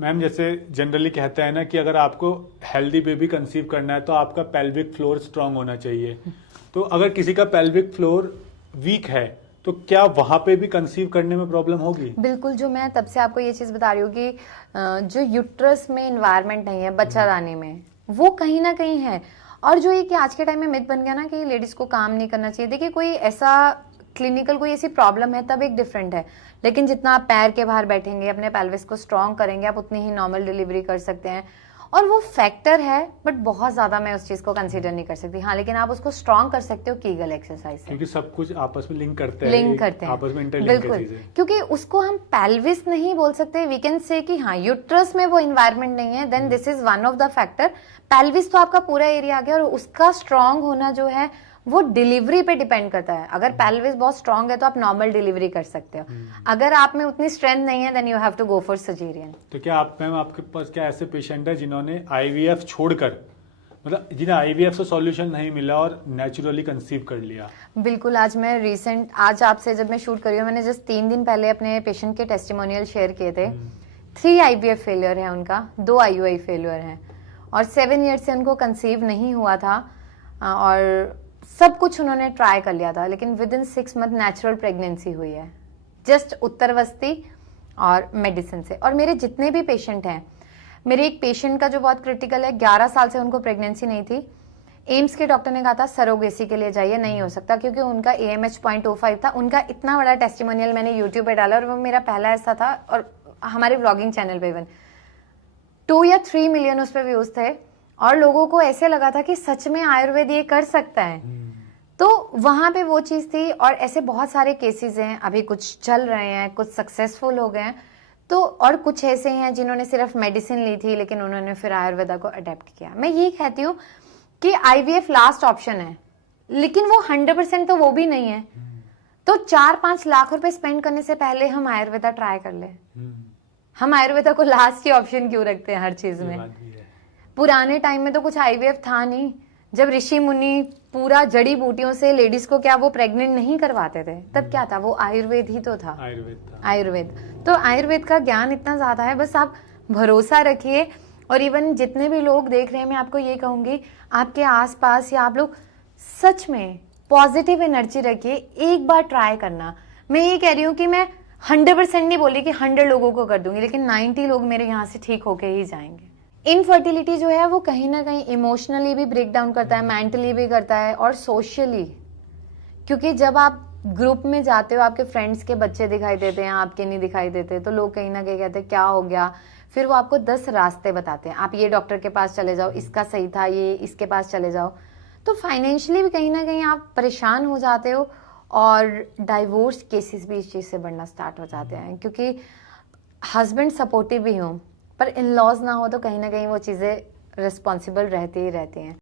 Ma'am जैसे generally कहते हैं ना कि अगर आपको हेल्दी बेबी कंसीव करना है तो आपका पेल्विक फ्लोर स्ट्रांग होना चाहिए। तो अगर किसी का पेल्विक फ्लोर वीक है तो क्या वहां पे भी कंसीव करने में प्रॉब्लम होगी? बिल्कुल, जो मैं तब से आपको ये चीज़ बता रही हूँ कि जो यूट्रस में इन्वायरमेंट नहीं है बच्चा लाने में, वो कहीं ना कहीं है। और जो ये कि आज के टाइम में मिथ बन गया ना कि लेडीज को काम नहीं करना चाहिए। देखिए, कोई ऐसा क्लिनिकल कोई ऐसी प्रॉब्लम है तब एक डिफरेंट है, लेकिन जितना आप पैर के बाहर बैठेंगे, अपने पेल्विस को स्ट्रांग करेंगे, आप उतनी ही नॉर्मल डिलीवरी कर सकते हैं। और वो फैक्टर है, बट बहुत ज्यादा मैं उस चीज को कंसीडर नहीं कर सकती। हाँ, लेकिन आप उसको स्ट्रांग कर सकते हो कीगल एक्सरसाइज से, क्योंकि सब कुछ आपस में लिंक करते हैं, लिंक करते हैं आपस में इंटरलिंक है बिल्कुल। चीजें। क्योंकि उसको हम पेल्विस नहीं बोल सकते, वी कैन से कि हाँ यूट्रस में वो इन्वायरमेंट नहीं है, then this is one of the factor. Pelvis तो आपका पूरा एरिया आ गया, और उसका स्ट्रांग होना जो है वो डिलीवरी पे डिपेंड करता है। अगर पेल्विस बहुत स्ट्रांग है तो आप नॉर्मल डिलीवरी कर सकते हो। अगर आप में उतनी स्ट्रेंथ नहीं है, then you have to go for caesarean. तो क्या आप मैम आपके पास क्या ऐसे पेशेंट है जिन्होंने आईवीएफ छोड़कर, मतलब जिन्हें आईवीएफ से सॉल्यूशन नहीं मिला और नेचुरली कंसीव कर लिया? बिल्कुल। आज मैं आज आपसे जब मैं शूट कर रही हूँ, मैंने जस्ट 3 दिन पहले अपने पेशेंट के टेस्टिमोनियल शेयर किए थे। 3 आईवीएफ फेलियर है उनका, 2 आईयूआई फेलियर हैं, और 7 ईयर से उनको कंसीव नहीं हुआ था। और सब कुछ उन्होंने ट्राई कर लिया था, लेकिन with in 6 month natural pregnancy हुई है, जस्ट उत्तरवस्ती और मेडिसिन से। और मेरे जितने भी पेशेंट हैं, मेरे एक पेशेंट का जो बहुत क्रिटिकल है, 11 साल से उनको प्रेगनेंसी नहीं थी। एम्स के डॉक्टर ने कहा था सरोगेसी के लिए जाइए, नहीं हो सकता, क्योंकि उनका AMH 0.05 था। उनका इतना बड़ा टेस्टिमोनियल मैंने यूट्यूब पे डाला, और वो मेरा पहला ऐसा था, और हमारे व्लॉगिंग चैनल पे इवन 2 या 3 मिलियन उस पर व्यूज थे, और लोगों को ऐसे लगा था कि सच में आयुर्वेद ये कर सकता है। तो वहां पे वो चीज थी। और ऐसे बहुत सारे केसेस हैं, अभी कुछ चल रहे हैं, कुछ सक्सेसफुल हो गए हैं, तो और कुछ ऐसे हैं जिन्होंने सिर्फ मेडिसिन ली थी, लेकिन उन्होंने फिर आयुर्वेदा को अडेप्ट किया। मैं ये कहती हूँ कि IVF लास्ट ऑप्शन है, लेकिन वो 100% तो वो भी नहीं है। तो 4-5 लाख रुपए स्पेंड करने से पहले हम आयुर्वेदा ट्राई कर ले। हम आयुर्वेदा को लास्ट ही ऑप्शन क्यों रखते हैं हर चीज में? पुराने टाइम में तो कुछ IVF था नहीं। जब ऋषि मुनि पूरा जड़ी बूटियों से लेडीज को क्या वो प्रेग्नेंट नहीं करवाते थे, तब क्या था? वो आयुर्वेद ही तो था, आयुर्वेद। तो आयुर्वेद का ज्ञान इतना ज्यादा है, बस आप भरोसा रखिए। और इवन जितने भी लोग देख रहे हैं, मैं आपको ये कहूंगी, आपके आसपास या आप लोग सच में पॉजिटिव एनर्जी रखिए, एक बार ट्राई करना। मैं ये कह रही हूँ कि मैं 100% नहीं बोली कि 100 लोगों को कर दूंगी, लेकिन 90 लोग मेरे यहाँ से ठीक होके ही जाएंगे। इनफर्टिलिटी जो है वो कहीं ना कहीं इमोशनली भी ब्रेक डाउन करता है, मेंटली भी करता है, और सोशली। क्योंकि जब आप ग्रुप में जाते हो, आपके फ्रेंड्स के बच्चे दिखाई देते हैं, आपके नहीं दिखाई देते, तो लोग कहीं ना कहीं कहते हैं क्या हो गया। फिर वो आपको 10 रास्ते बताते हैं, आप ये डॉक्टर के पास चले जाओ, इसका सही था, ये इसके पास चले जाओ। तो फाइनेंशियली भी कहीं ना कहीं आप परेशान हो जाते हो, और डाइवोर्स केसेस भी इस चीज से बढ़ना स्टार्ट हो जाते हैं। क्योंकि हस्बैंड सपोर्टिव भी हो, पर इन लॉज ना हो, तो कहीं ना कहीं वो चीजें रिस्पॉन्सिबल रहती ही रहती हैं।